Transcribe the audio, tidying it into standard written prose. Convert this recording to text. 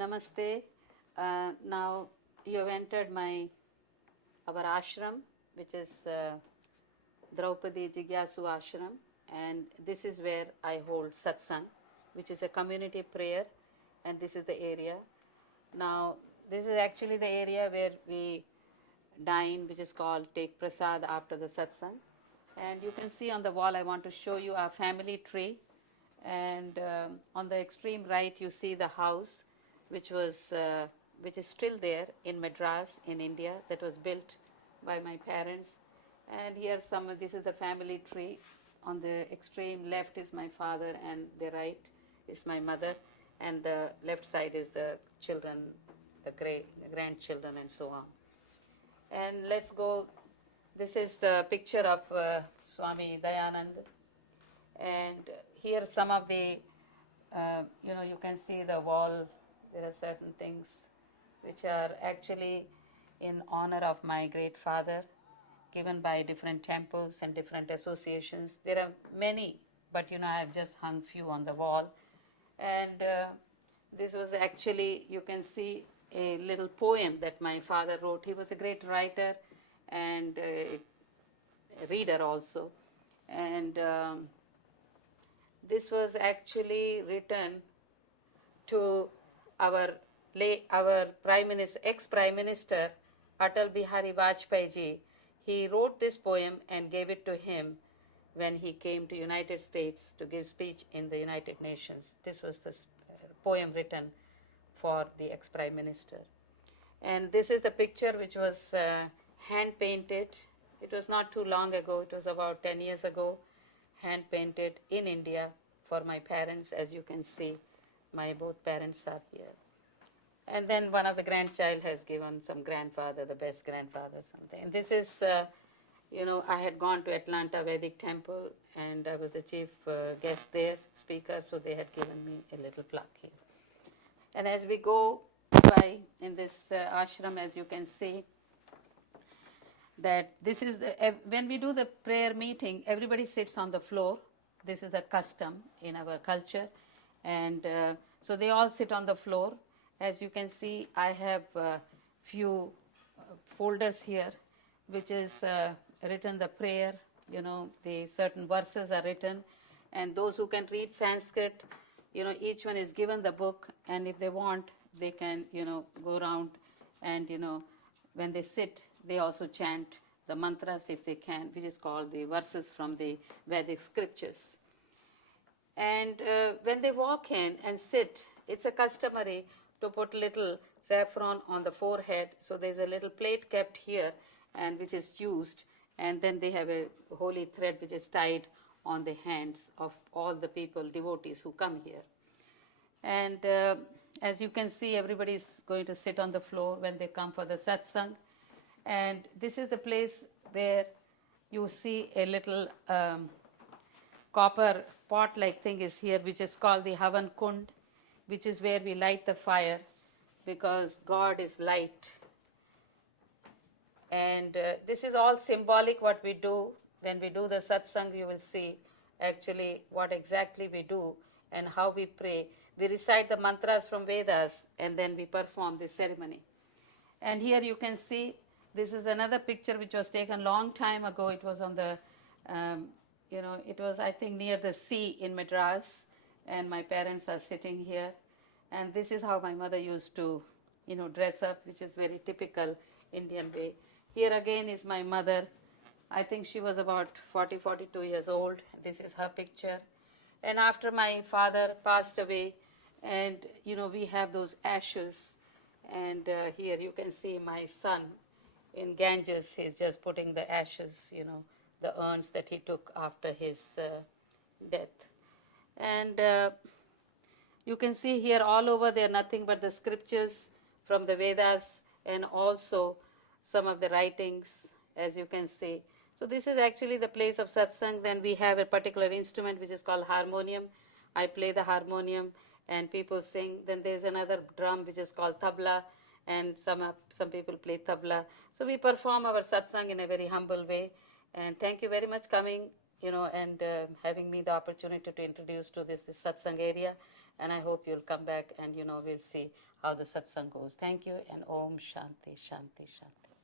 Namaste. Now you have entered our ashram, which is Draupadi Jigyasu Ashram, and this is where I hold satsang, which is a community prayer, and this is the area. Now this is actually the area where we dine, which is called take prasad after the satsang. And you can see on the wall, I want to show you our family tree. And on the extreme right, you see the house, which is still there in Madras, in India, that was built by my parents. And here this is the family tree. On the extreme left is my father, and the right is my mother, and the left side is the children, the grandchildren, and so on. And let's go. This is the picture of Swami Dayanand. And here some of the, you can see the wall. There are certain things which are actually in honor of my great father, given by different temples and different associations. There are many, but I have just hung few on the wall. And this was actually, you can see a little poem that my father wrote. He was a great writer and a reader also. And this was actually written to our ex-Prime Minister, Atal Bihari Vajpayee ji. He wrote this poem and gave it to him when he came to United States to give speech in the United Nations. This was the poem written for the ex-Prime Minister. And this is the picture which was hand-painted. It was not too long ago. It was about 10 years ago, hand-painted in India for my parents. As you can see, my both parents are here. And then one of the grandchild has given some grandfather, the best grandfather, something. And this is, I had gone to Atlanta Vedic Temple, and I was the chief guest there, speaker, so they had given me a little plaque here. And as we go by in this ashram, as you can see, that this is, when we do the prayer meeting, everybody sits on the floor. This is a custom in our culture. And so they all sit on the floor. As you can see, I have few folders here, which is written the prayer, the certain verses are written. And those who can read Sanskrit, each one is given the book. And if they want, they can, go around and, when they sit, they also chant the mantras if they can, which is called the verses from the Vedic scriptures. And when they walk in and sit, it's a customary to put little saffron on the forehead. So there's a little plate kept here, and which is used. And then they have a holy thread which is tied on the hands of all the people, devotees who come here. And as you can see, everybody is going to sit on the floor when they come for the satsang. And this is the place where you see a little copper pot-like thing is here, which is called the Havan Kund, which is where we light the fire, because God is light. And this is all symbolic what we do. When we do the satsang, you will see actually what exactly we do and how we pray. We recite the mantras from Vedas, and then we perform this ceremony. And here you can see, this is another picture which was taken long time ago. It was on the, it was, I think, near the sea in Madras, and my parents are sitting here. And this is how my mother used to, dress up, which is very typical Indian way. Here again is my mother. I think she was about 40, 42 years old. This is her picture. And after my father passed away, and, we have those ashes. And here you can see my son in Ganges. He's just putting the ashes, the urns that he took after his death. And you can see here all over there nothing but the scriptures from the Vedas, and also some of the writings, as you can see. So this is actually the place of satsang. Then we have a particular instrument which is called harmonium. I play the harmonium and people sing. Then there's another drum which is called tabla, and some people play tabla. So we perform our satsang in a very humble way. And thank you very much coming, and having me the opportunity to introduce to this satsang area. and I hope you'll come back and we'll see how the satsang goes. Thank you, and Om Shanti, Shanti, Shanti.